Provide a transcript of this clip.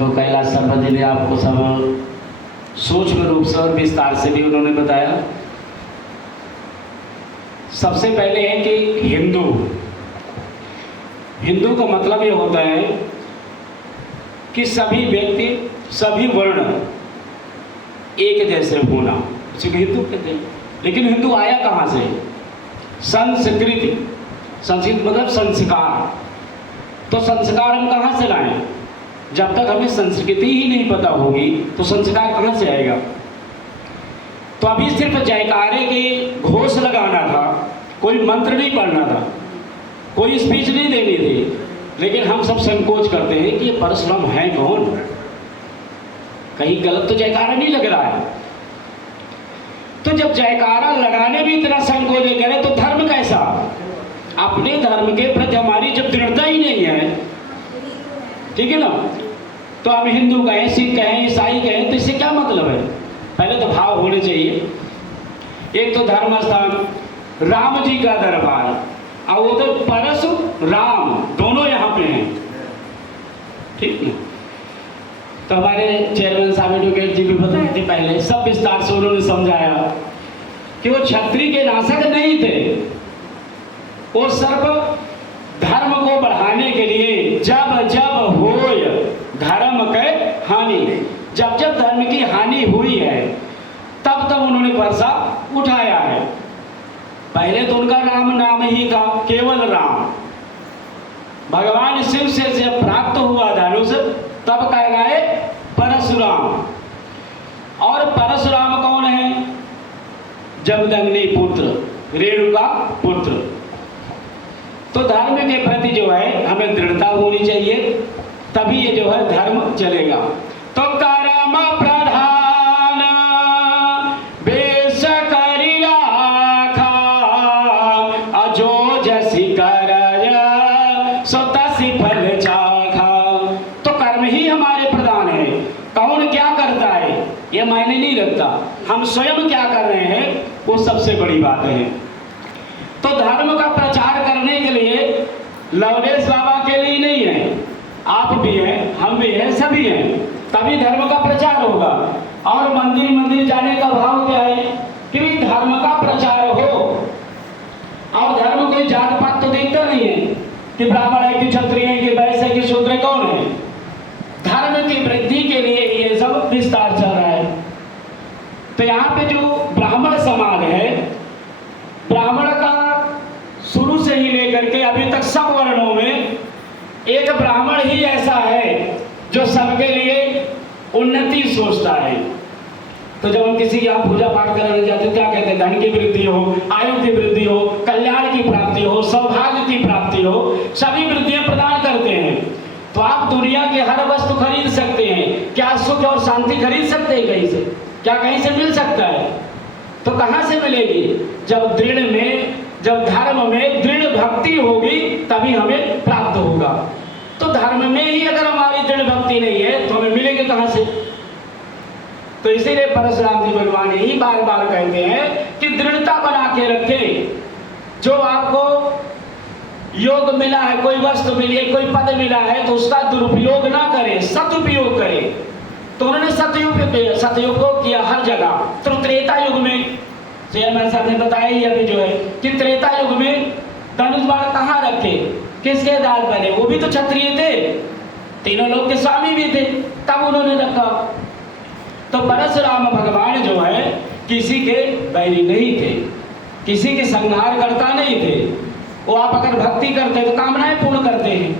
तो कैलाश शर्मा जी ने आपको सब सूक्ष्म रूप से और विस्तार से भी उन्होंने बताया। सबसे पहले है कि हिंदू का मतलब ये होता है कि सभी व्यक्ति, सभी वर्ण एक जैसे होना, उसे हिंदू कहते हैं। लेकिन हिंदू आया कहाँ से? संस्कृति मतलब संस्कार। तो संस्कार हम कहाँ से लाएं? जब तक हमें संस्कृति ही नहीं पता होगी तो संस्कार कहाँ से आएगा? तो अभी सिर्फ जयकारे के घोष लगाना था, कोई मंत्र नहीं पढ़ना था, कोई स्पीच नहीं देनी थी। लेकिन हम सब संकोच करते हैं कि ये परशुराम है कौन, कहीं गलत तो जयकारा नहीं लग रहा है। तो जब जयकारा लगाने भी इतना संकोच करें तो धर्म कैसा? अपने धर्म के प्रति हमारी जब दृढ़ता ही नहीं है, ठीक है ना, तो हम हिंदू कहें, सिख कहें, ईसाई कहें, तो इससे क्या मतलब है? पहले तो भाव होने चाहिए। एक तो धर्म स्थान राम जी का दरबार, और वो तो परशुराम दोनों यहाँ पे हैं, ठीक है। तो हमारे चेयरमैन साहब एडवोकेट जी भी बताए थे पहले, सब विस्तार से उन्होंने समझाया कि वो क्षत्रिय के नाशक नहीं थे, वो सर्व धर्म को बढ़ाने के लिए जब जब होय धर्म के हानि, जब जब धर्म की हानि हुई है तब तब उन्होंने वर्षा उठाया है। पहले तो उनका राम नाम ही था, केवल राम। भगवान शिव से जब प्राप्त हुआ धनुष तब कहलाए परशुराम। और परशुराम कौन है? जमदग्नि पुत्र, रेणुका पुत्र। तो धर्म के प्रति जो है हमें दृढ़ता होनी चाहिए, तभी ये जो है धर्म चलेगा। तो कर्म प्रधान बेश करि राखा, अजो जसी करय सो तसी फल चाखा। तो कर्म ही हमारे प्रधान है। कौन क्या करता है ये मायने नहीं रखता, हम स्वयं क्या कर रहे हैं वो सबसे बड़ी बात है। तो धर्म का प्रचार करने के लिए लवलेश बाबा के लिए नहीं है, आप भी हैं, हम भी हैं, सभी हैं, तभी धर्म का प्रचार होगा। और मंदिर मंदिर जाने का भाव क्या है कि धर्म का प्रचार हो। और धर्म कोई जात पात तो देखता नहीं है कि ब्राह्मण है कि क्षत्रिय है कि वैश्य है कि शूद्र, कौन है? धर्म की वृद्धि के लिए ये सब विस्तार चल रहा है। तो यहाँ पे जो ब्राह्मण समाज है, ब्राह्मण का शुरू से ही लेकर के अभी तक सब वर्णों में एक ब्राह्मण ही ऐसा है जो सबके लिए उन्नति सोचता है। तो जब हम किसी यहाँ पूजा पाठ कराने जाते हैं क्या कहते हैं? धन की वृद्धि हो, आयु की वृद्धि हो, कल्याण की प्राप्ति हो, सौभाग्य की प्राप्ति हो, सभी वृद्धियां प्रदान करते हैं। तो आप दुनिया के हर वस्तु खरीद सकते हैं, क्या सुख और शांति खरीद सकते हैं कहीं से? क्या कहीं से मिल सकता है? तो कहाँ से मिलेगी? जब जब धर्म में दृढ़ भक्ति होगी तभी हमें प्राप्त होगा। तो धर्म में ही अगर हमारी दृढ़ भक्ति नहीं है तो हमें मिलेगी कहाँ से? तो इसीलिए परशुराम जी भगवान यही बार बार कहते हैं कि दृढ़ता बना के रखें। जो आपको योग मिला है, कोई वस्तु मिली है, कोई पद मिला है, तो उसका दुरुपयोग ना करें, सदुपयोग करें। तो उन्होंने सतयुग को किया हर जगह। तो त्रेता युग में चेयरमैन साहब ने बताया ही अभी जो है कि त्रेता युग में धनुष बाण कहाँ रखे, किसके दाल बने? वो भी तो क्षत्रिय थे, तीनों लोग के स्वामी भी थे, तब उन्होंने रखा। तो परशुराम भगवान जो है किसी के बैरी नहीं थे, किसी के संहार करता नहीं थे। वो आप अगर भक्ति करते तो कामनाएं पूर्ण करते हैं।